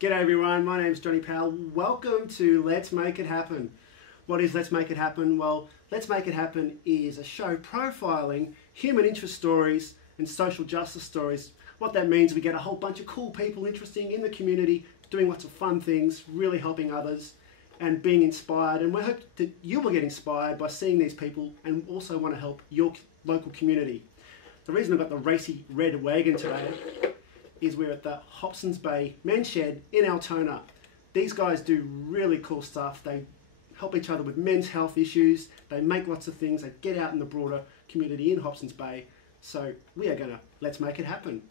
G'day everyone, my name's Johnny Powell. Welcome to Let's Make It Happen. What is Let's Make It Happen? Well, Let's Make It Happen is a show profiling human interest stories and social justice stories. What that means, we get a whole bunch of cool people interesting in the community, doing lots of fun things, really helping others and being inspired. And we hope that you will get inspired by seeing these people and also want to help your local community. The reason I've got the racy red wagon today is we're at the Hobson's Bay Men's Shed in Altona. These guys do really cool stuff. They help each other with men's health issues. They make lots of things. They get out in the broader community in Hobson's Bay. So we are gonna let's make it happen.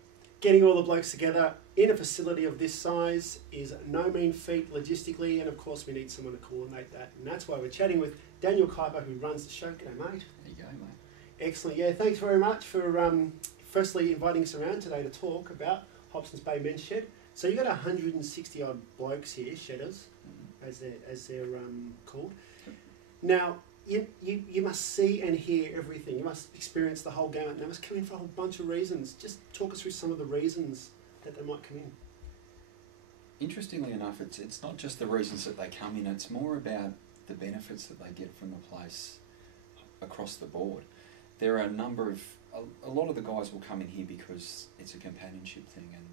Getting all the blokes together in a facility of this size is no mean feat logistically, and of course we need someone to coordinate that. And that's why we're chatting with Daniel Kuiper, who runs the show. G'day, mate. There you go, mate. Excellent. Yeah, thanks very much for firstly inviting us around today to talk about Hobson's Bay Men's Shed. So you've got 160 odd blokes here, shedders, as they're called. Now you must see and hear everything. You must experience the whole gamut. They must come in for a whole bunch of reasons. Just talk us through some of the reasons that they might come in. Interestingly enough, it's not just the reasons that they come in. It's more about the benefits that they get from the place across the board. There are a lot of the guys will come in here because it's a companionship thing, and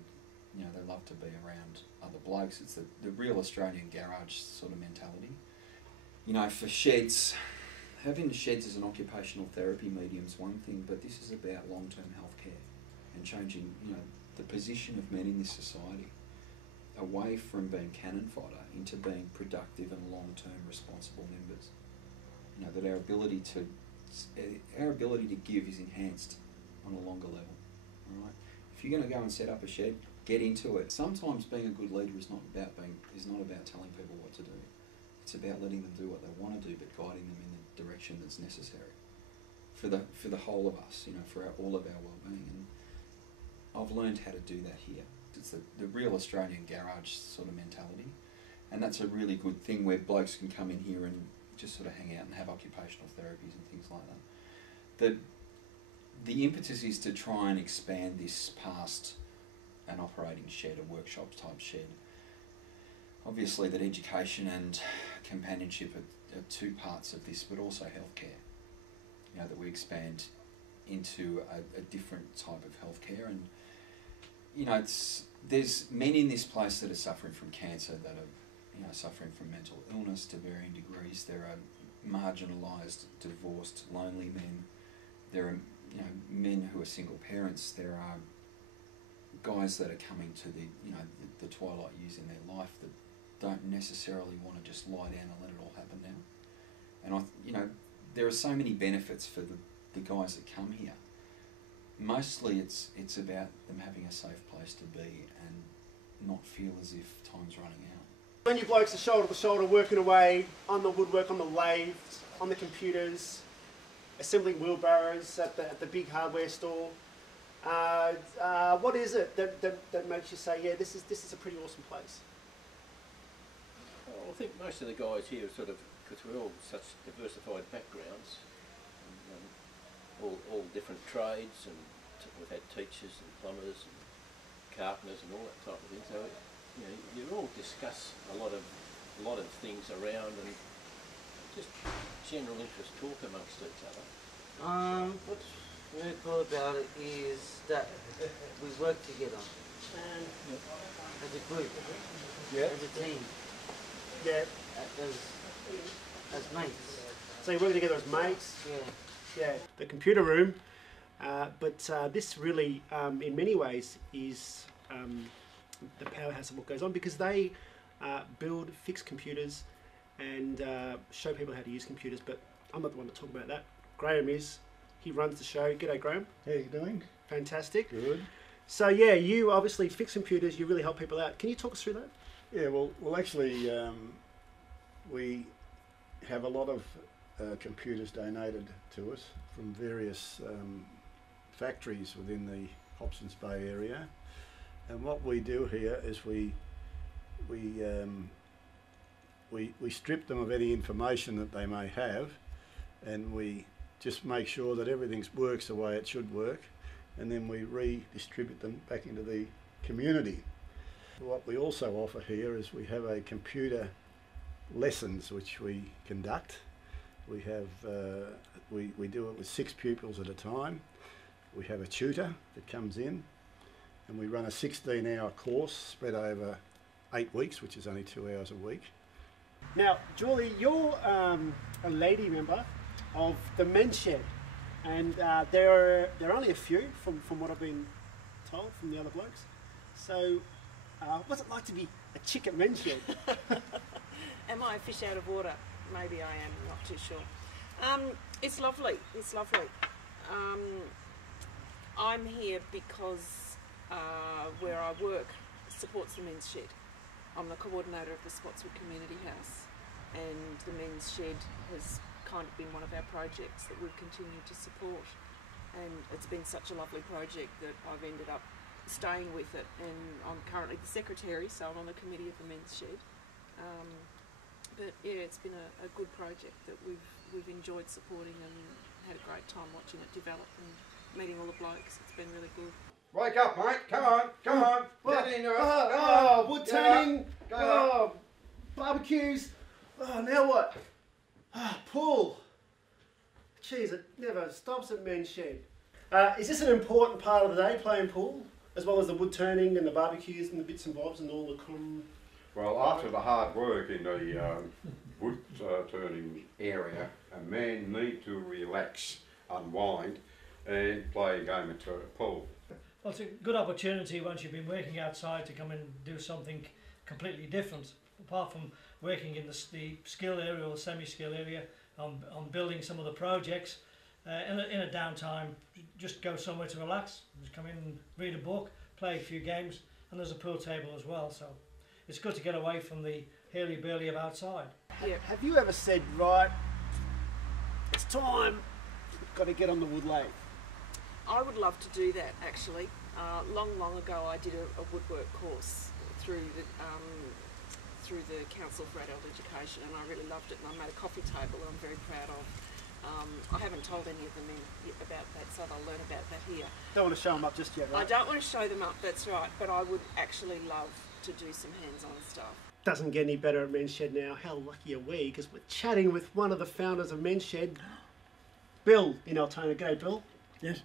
you know they love to be around other blokes. It's the real Australian garage sort of mentality. You know, for sheds, having sheds as an occupational therapy medium is one thing, but this is about long-term healthcare and changing, you know, the position of men in this society away from being cannon fodder into being productive and long-term responsible members. You know, that our ability to give is enhanced on a longer level. All right. If you're going to go and set up a shed, get into it. Sometimes being a good leader is not about telling people what to do. It's about letting them do what they want to do, but guiding them in the direction that's necessary for the whole of us. You know, for all of our well-being. And I've learned how to do that here. It's the real Australian garage sort of mentality, and that's a really good thing where blokes can come in here and just sort of hang out and have occupational therapies and things like that. The impetus is to try and expand this past an operating shed, a workshop type shed. Obviously that education and companionship are two parts of this, but also healthcare. You know, that we expand into a different type of healthcare. And you know, there's men in this place that are suffering from cancer, that are, you know, suffering from mental illness to varying degrees. There are marginalised, divorced, lonely men. There are, you know, men who are single parents. There are guys that are coming to the twilight years in their life that don't necessarily want to just lie down and let it all happen now. And you know, there are so many benefits for the guys that come here. Mostly it's about them having a safe place to be and not feel as if time's running out. When you blokes are shoulder to shoulder working away on the woodwork, on the lathes, on the computers, assembling wheelbarrows at the big hardware store, what is it that makes you say, yeah, this is a pretty awesome place? Well, I think most of the guys here are sort of, because we're all such diversified backgrounds, all different trades, and we've had teachers and plumbers and carpenters and all that type of thing. So you know, you all discuss a lot of things around, and just general interest talk amongst each other. What's really cool about it is that we work together as a group, as a team, as mates. So you work together as mates? Yeah. The computer room, but this really, in many ways, is the powerhouse of what goes on, because they build, fix computers and show people how to use computers, but I'm not the one to talk about that. Graham is. He runs the show. G'day, Graham. How you doing? Fantastic. Good. So yeah, you obviously fix computers, you really help people out. Can you talk us through that? Yeah, well actually we have a lot of computers donated to us from various factories within the Hobson's Bay area, and what we do here is we strip them of any information that they may have, and we just make sure that everything works the way it should work, and then we redistribute them back into the community. What we also offer here is we have a computer lessons which we conduct. We have we do it with 6 pupils at a time. We have a tutor that comes in, and we run a 16-hour course spread over 8 weeks, which is only 2 hours a week. Now, Julie, you're a lady member of the Men's Shed, and there are only a few from what I've been told from the other blokes. So, what's it like to be a chick at Men's Shed? Am I a fish out of water? Maybe I am, not too sure. It's lovely, it's lovely. I'm here because where I work supports the Men's Shed. I'm the coordinator of the Spotswood Community House, and the Men's Shed has kind of been one of our projects that we've continued to support, and it's been such a lovely project that I've ended up staying with it, and I'm currently the secretary, so I'm on the committee of the Men's Shed. But yeah, it's been a good project that we've enjoyed supporting and had a great time watching it develop and meeting all the blokes. It's been really good. Wake up, mate! Come on! Get into it! Wood turning! Barbecues! Oh, now what? Pool! Jeez, it never stops at Men's Shed. Is this an important part of the day, playing pool? As well as the wood turning and the barbecues and the bits and bobs and all the Well, after the hard work in the wood turning area, a man need to relax, unwind, and play a game of pool. Well, it's a good opportunity once you've been working outside to come and do something completely different. Apart from working in the skill area or the semi-skill area on building some of the projects, in a downtime, just go somewhere to relax. Just come in, read a book, play a few games, and there's a pool table as well. So it's good to get away from the hurly-burly of outside. Yeah. Have you ever said, right, it's time, got to get on the wood lathe? I would love to do that actually. Long ago I did a woodwork course through the Council for Adult Education, and I really loved it, and I made a coffee table that I'm very proud of. I haven't told any of them about that, so they'll learn about that here. Don't want to show them up just yet, right? I don't want to show them up, that's right, but I would actually love to do some hands-on stuff. Doesn't get any better at Men's Shed now. How lucky are we? Because we're chatting with one of the founders of Men's Shed, Bill in Altona. G'day, Bill. Yes.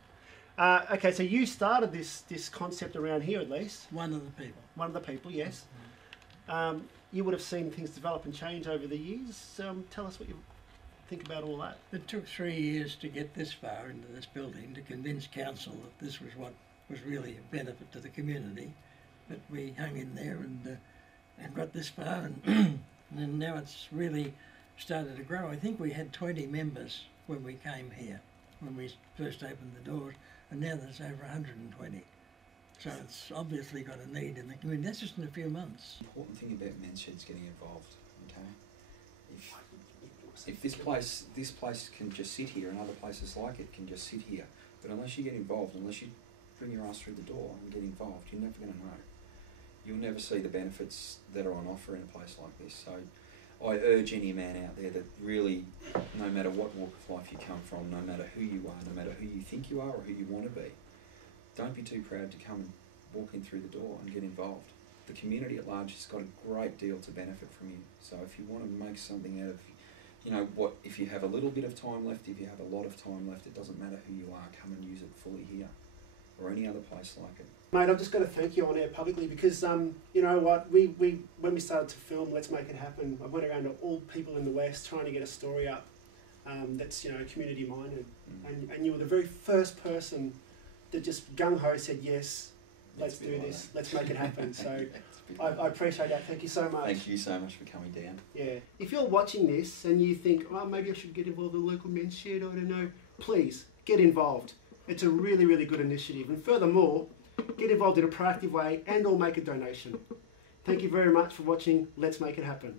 Okay, so you started this concept around here, at least. One of the people. One of the people, yes. You would have seen things develop and change over the years. Tell us what you think about all that. It took 3 years to get this far into this building to convince council that this was what was really a benefit to the community. But we hung in there and got this far, and and now it's really started to grow. I think we had 20 members when we came here, when we first opened the doors, and now there's over 120. So it's obviously got a need in the community. That's just in a few months. The important thing about Men's Shed's getting involved, okay? If this place can just sit here, and other places like it can just sit here, but unless you get involved, unless you bring your ass through the door and get involved, you're never going to know. You'll never see the benefits that are on offer in a place like this. So I urge any man out there that really, no matter what walk of life you come from, no matter who you are, no matter who you think you are or who you want to be, don't be too proud to come and walk in through the door and get involved. The community at large has got a great deal to benefit from you. So if you want to make something out of, you know, what, if you have a little bit of time left, if you have a lot of time left, it doesn't matter who you are, come and use it fully here or any other place like it. Mate, I'm just going to thank you on air publicly because, you know what, when we started to film Let's Make It Happen, I went around to all people in the West trying to get a story up that's, you know, community minded. And you were the very first person that just gung-ho said, yes, let's do this, let's make it happen. So I appreciate that. Thank you so much. Thank you so much for coming down. Yeah. If you're watching this and you think, oh, maybe I should get involved in the local Men's Shed, I don't know, please get involved. It's a really, really good initiative. And furthermore, get involved in a proactive way and or make a donation. Thank you very much for watching Let's Make It Happen.